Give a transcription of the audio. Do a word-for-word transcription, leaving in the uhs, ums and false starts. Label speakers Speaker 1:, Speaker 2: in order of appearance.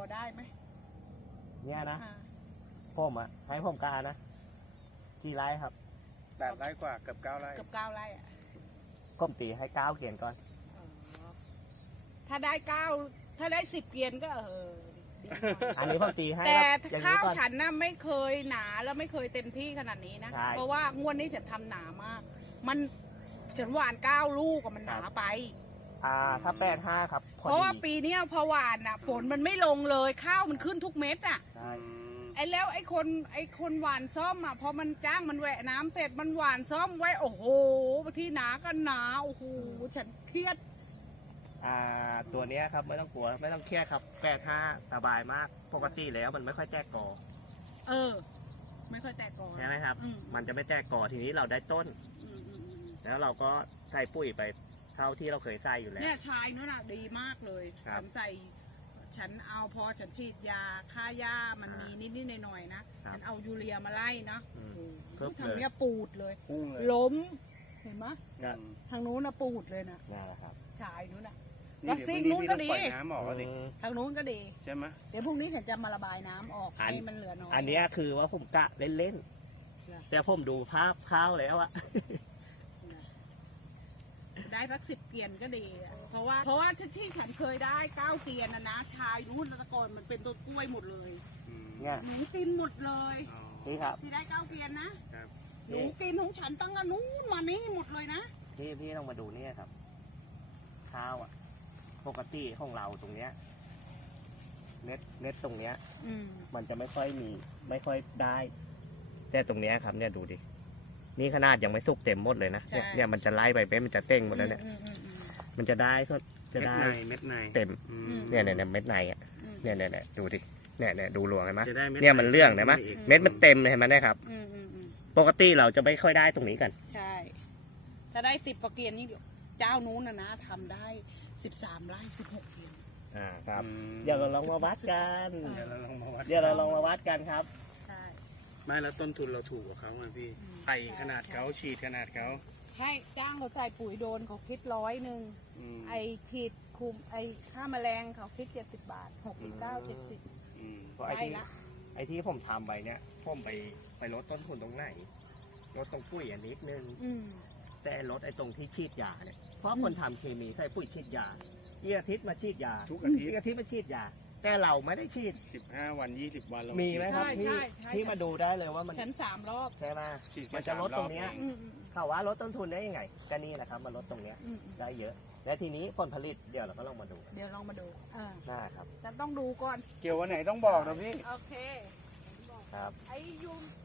Speaker 1: ได้ไหม
Speaker 2: เนี่ยนะผมอ่ะให้ผมกล้านะกี่ไร่ครับ
Speaker 3: แปดไร่กว่าเกือบเก้าไร่
Speaker 1: เกือบเก้าไร่อะ
Speaker 2: ผมตีให้เก้าเกียนก่อน
Speaker 1: ถ้าได้เก้าถ้าได้สิบเกียนก็เออดี
Speaker 2: อันนี้ผมตีให้
Speaker 1: แต่
Speaker 2: อย่าง
Speaker 1: ข้า
Speaker 2: นี้
Speaker 1: ว
Speaker 2: ก่อน
Speaker 1: ฉันน่ะไม่เคยหนาแล้วไม่เคยเต็มที่ขนาดนี้นะ
Speaker 2: ใช่
Speaker 1: เพราะว่างวดนี้ฉันทำหนามาก มันฉันหวานเก้าลูกอะมันหนาไป
Speaker 2: อ่าถ้าแปดห้าครับพอ
Speaker 1: เพราะว่า
Speaker 2: ดี
Speaker 1: ปีเนี้ยพอหวานน่ะฝนมันไม่ลงเลยข้าวมันขึ้นทุกเม็ดอ่ะ
Speaker 2: ใช่
Speaker 1: ไอ้แล้วไอ้คนไอ้คนหวานซ่อมอ่ะพอมันจ้างมันแหวะน้ำเสร็จมันหวานซ่อมไว้โอ้โหที่หนาก็หนาโอ้โหฉันเครียด
Speaker 2: อ่าตัวเนี้ยครับไม่ต้องกลัวไม่ต้องเครียดครับแปดห้าสบายมากปกติแล้วมันไม่ค่อยแตกกอ
Speaker 1: เออ ไม่ค่อยแตกก่อน
Speaker 2: ใช่ไหมครับ
Speaker 1: อืม
Speaker 2: มันจะไม่แตกกอทีนี้เราได้ต้น
Speaker 1: อืมอืมอืม
Speaker 2: แล้วเราก็ใส่ปุ๋ยไปเท่าที่เราเคยใส่อยู่แล้ว
Speaker 1: เนี่ยชายนู้นน่ะดีมากเลย
Speaker 2: ครับ
Speaker 1: ฉันใส่ฉันเอาพอฉันฉีดยาฆ่าหญ้ามันมีนิดนิดๆหน่อยๆนะครับ ฉันเอายูเรียมาไล่เนาะ
Speaker 2: อืม
Speaker 1: โอ้
Speaker 2: ครบ
Speaker 1: โห
Speaker 2: เลย
Speaker 1: ทางเนี้ยปูดเลย
Speaker 3: พุ่งเลย
Speaker 1: ล้มเห็นไหม
Speaker 2: ก็
Speaker 1: ทางนู้นนะปูดเลยนะ
Speaker 2: นั่นแหละครับ
Speaker 1: ชายนู้นน่ะ
Speaker 3: นี่
Speaker 1: แล้วซีกนู้นก็ดี
Speaker 3: เยวพรุ่งพี่ต้องปล่อยน้ำออกแล้วดิ
Speaker 2: อืม
Speaker 1: ทางนู้นก็ดี
Speaker 3: ใช่ไหม
Speaker 1: เดี๋ยวพรุ่งนี้ฉันจะมาระบายน้ำออก
Speaker 2: อัน
Speaker 1: ให้มันเหลือน้อย
Speaker 2: อันเนี้ยคือว่าผมกะเล่น
Speaker 1: จ้ะ
Speaker 2: ๆแต่ผมดูภาพข้าวแล้วอะ
Speaker 1: ได้สักสิบเกียนก็ดีอะเพราะว่าเพราะว่าที่ที่ฉันเคยได้เก้าเกียนนะนะชายนู้นแตะกอนมันเป็นต้นกล้วยหมดเลย
Speaker 3: อืม
Speaker 2: เนี่ย
Speaker 1: หนูกินหมดเลย
Speaker 3: อ๋อ
Speaker 2: นี่ครับ
Speaker 1: ที่ได้เก้าเกียนนะครับ หนูกินของฉันตั้งแต่นู้นมานี่หมดเลยนะ
Speaker 2: พี่พี่ต้องมาดูเนี่ยครับ ข้าวอะปกติของเราตรงเนี้ยเน็ตเน็ตตรงเนี้ย
Speaker 1: อืม
Speaker 2: มันจะไม่ค่อยมี ไม่ค่อยได้ แต่ตรงเนี้ยครับเนี่ยดูดินี่ขนาดยังไม่สุกเต็มหมดเลยนะเนี่ยเนี่ยมันจะไล่ไปเป็นมันจะเต้งหมดแล้วเนี่ย
Speaker 1: อืมอืมอืม
Speaker 2: มันจะได้ก็จะ
Speaker 3: เม็ด
Speaker 2: ได้
Speaker 3: ในเม็ดใน
Speaker 2: เต็ม
Speaker 3: อืม
Speaker 2: เนี่ยเนี่ยเนี่ยเม็ดในอ่ะ
Speaker 1: อืม
Speaker 2: เนี่ยเนี่ยเนี่ยดูดิเนี่ยเนี่ยดูหลวงเห็นไหม
Speaker 3: จะได้ม็ด
Speaker 2: เนี่ยมันเรื่องเห็นไหม
Speaker 3: อีก
Speaker 2: เม็ดมันเต็มเลยเห็นไหมเนี่ยครับ
Speaker 1: อืมอืมอืม
Speaker 2: ปกติเราจะไม่ค่อยได้ตรงนี้กัน
Speaker 1: ใช่ ถ้าได้สิบกว่าเกียนนี่เดี๋ยวเจ้านู้นนะนะทำได้สิบสามไร่สิบหกเกียน
Speaker 2: อ่าครับ
Speaker 3: อืม
Speaker 2: เดี๋ยวเราลองมาวัดกัน
Speaker 1: เออ
Speaker 3: เดี๋ยวเราลองมาวัด
Speaker 2: เดี๋ยวเราลองมาวัดกันครับ
Speaker 1: ใช่
Speaker 3: ไม่แล้วต้นทุนเราถูกกว่าเขาไงพี่
Speaker 1: อืม
Speaker 3: ไอขนาดเขาฉีดขนาดเขา
Speaker 1: ให้จ้างเขาใส่ปุ๋ยโดนเขาคิดร้อยหนึ่ง
Speaker 3: อืม
Speaker 1: ไอฉีดคุมไอค่าแมลงเขาคิดเจ็ดสิบบาทหกสิบเก้าเจ็ดสิบ
Speaker 3: อืม
Speaker 2: เพราะไอ้
Speaker 1: ได้
Speaker 2: ที่
Speaker 1: ละ
Speaker 2: ไอ้ที่ผมทำไปเนี่ยผมไปไปลดต้นทุนตรงไหนลดตรงปุ๋ยอันนิดนึง
Speaker 1: อืม
Speaker 2: แต่ลดไอ้ตรงที่ฉีดยาเนี่ยเพราะคนทำเคมีใส่ปุ๋ยฉีดยาอีกอาทิตย์มาฉีดยา
Speaker 3: ทุกอาทิต
Speaker 2: อี
Speaker 3: ย์
Speaker 2: กอาทิตย์มาฉีดยาแต่เราไม่ได้ฉีด
Speaker 3: สิบห้าวันยี่สิบวันเรา
Speaker 2: มีไหมครับ
Speaker 1: ใช่
Speaker 2: ที่
Speaker 1: ใช่ใช่
Speaker 2: ที่มาดูได้เลยว่ามัน
Speaker 1: ฉันสามรอบ
Speaker 2: ใช่ไหม
Speaker 3: ฉีดแค่
Speaker 2: มันจะลดตรงเนี้ย
Speaker 3: สามอ
Speaker 1: อื
Speaker 3: บ
Speaker 1: มอืม
Speaker 2: เขาว่าลดต้นทุนได้ยังไงก็นี่แหละครับมาลดตรงเนี้ย
Speaker 1: อืมอืม
Speaker 2: ได้เยอะ และทีนี้ผลผลิตเดี๋ยวเราก็ลองมาดู
Speaker 1: เดี๋ยวลองมาดูอ่า
Speaker 2: ได้ครับ
Speaker 1: ฉันต้องดูก่อน
Speaker 3: เกี่ยววันไหนต้องบอกนะพี่
Speaker 1: โอเค
Speaker 2: ครับ
Speaker 1: ไอ้ยุง